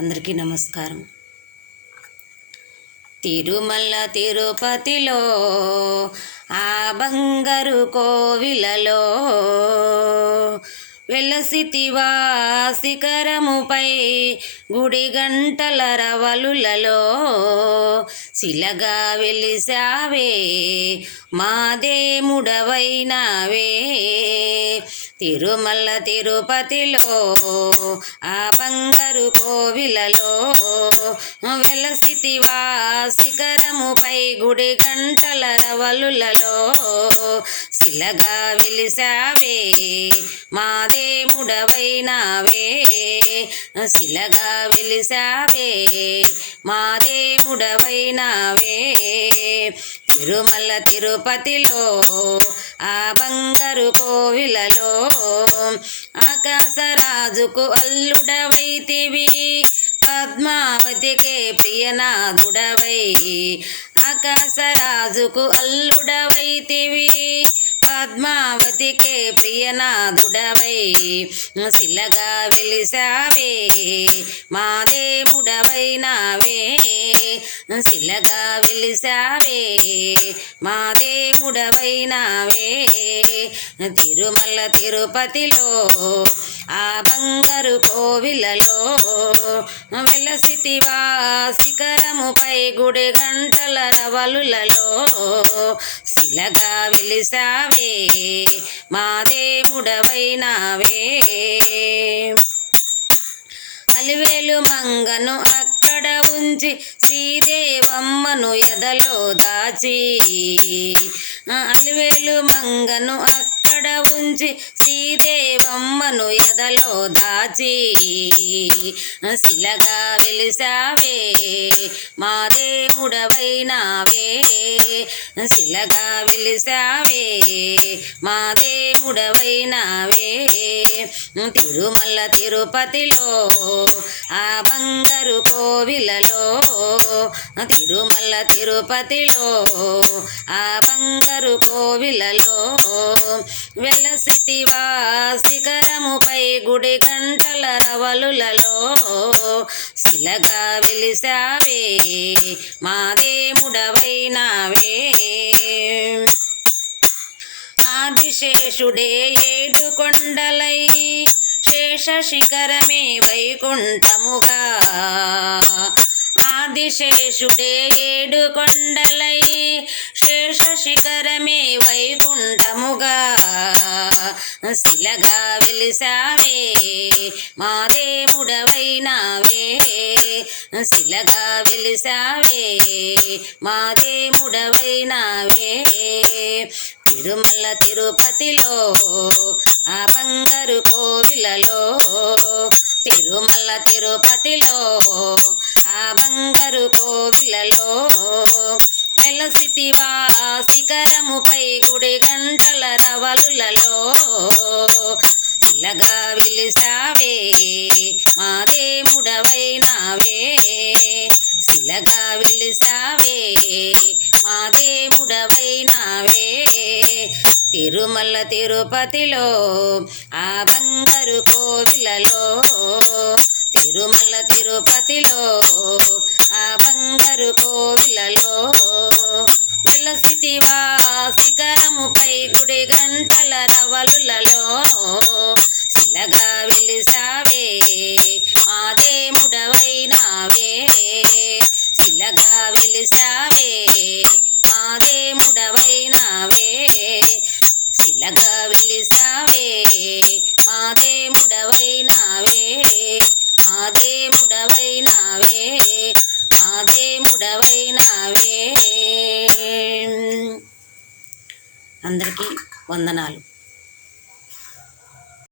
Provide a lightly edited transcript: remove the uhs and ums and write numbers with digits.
అందరికీ నమస్కారం. తిరుమల తిరుపతిలో ఆ బంగారు కోవిలలో వెలసితివా శిఖరముపై గుడి గంటల రవలులలో శిలగా వెలిసావే మాదేముడవైనావే. తిరుమల తిరుపతిలో ఆ బంగారు కోవిలలో వెలసితివా శిఖరముపై గుడి గంటల రవలులలో శిలగా వెలిసావే మాదేముడవైనావే. శిలగా వెలిసావే మాదేముడవైనావే. తిరుమల తిరుపతిలో ఆ బంగారు కోవిలలో ఆకాశరాజుకు అల్లుడవైతివి పద్మావతికే ప్రియనాథుడవై. ఆకాశరాజుకు అల్లుడవైతివి పద్మావతికే ప్రియనాథుడవై. శిలగా వెలిసావే మాదేముడవైనావే. శిలగా వెలిసావే మాదేముడవైనావే. తిరుమల తిరుపతిలో ఆ బంగారు కోవిలలో వెలసితివా శిఖరముపై గుడి గంటల రవలులలో శిలగా వెలిసావే మాదేముడవైనావే. అలివేలు మంగను అక్కడ ఉంచి శ్రీదేవమ్మను ఎదలో దాచి. అలివేలు మంగను అక్కడ ఉంచి శ్రీదేవమ్మను ఎదలో దాచి శిలగా వెలిసావే మాదేముడవైనావే. శిలగా వెలిసావే మాదేముడవైనావే. తిరుమల తిరుపతిలో ఆ బంగారు కోవిలలో తిరుమల తిరుపతిలో ఆ బంగారు కోవిలలో వెలసితివా శిఖరముపై గుడి గంటల రవలులలో శిలగా వెలిసావే మాదేముడవైనావే. ఆదిశేషుడే ఏడు కొండలై శేష శిఖరమే వైకుంఠముగా. ఆదిశేషుడే ఏడు కొండలై శేష శిఖరమే వైకుంఠముగా శిలగా వెలిసావే మాదేముడవైనావే. శిలగా వెలిసావే మాదేముడవైనావే. తిరుమల తిరుపతిలో ఆ బంగారు కోవిలలో తిరుమల తిరుపతిలో ఆ బంగారు కోవిలలో వెలసితివా శిఖరముపై గుడి గంటల రవలులలో శిలగా వెలిసావే మాదేముడవైనావే. శిలగా వెలిసావే మాదేముడవైనావే. తిరుమల తిరుపతిలో ఆ బంగారు కోవిలలో తిరుమల తిరుపతిలో ఆ బంగారు కోవిలలో వెలసితివా శిఖరముపై గుడి గంటల రవలులలో శిలగా వెలిసావే మాదేముడవైనావే. శిలగా వెలిసావే మాదేముడవైనావే. శిలగా వెలిసావే మాదేముడవైనావే. మాదేముడవైనావే మాదేముడవైనావే. అందరికీ వందనాలు.